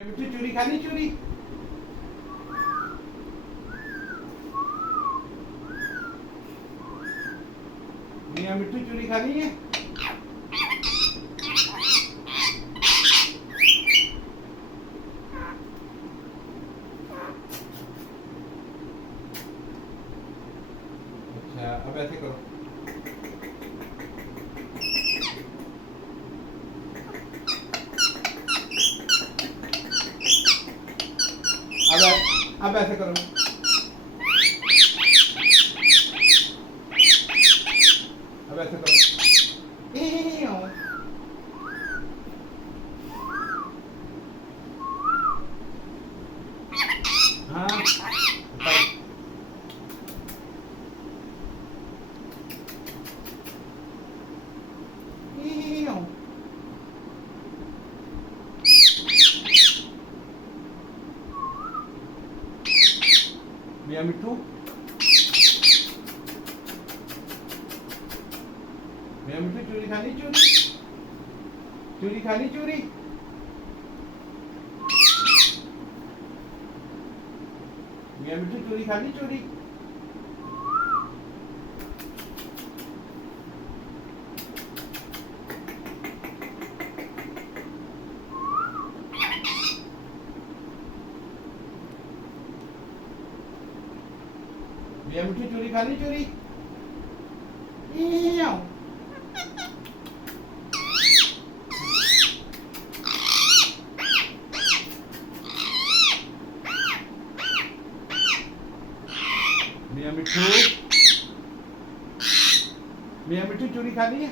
मिठू चूरी खानी चूरी। मियाँ मिठू चूरी खानी है। अच्छा अब ऐसे करो। अब ऐसे करो। अब ऐसे करो। हाँ मियाँ मिठू, मियाँ मिठू चूरी खानी चूरी। चूरी खानी चूरी। मियाँ मिठू चूरी खानी चूरी। मियाँ मिठू चूरी खानी चूरी। मियाँ मिठू, मियाँ मिठू चूरी खानी है।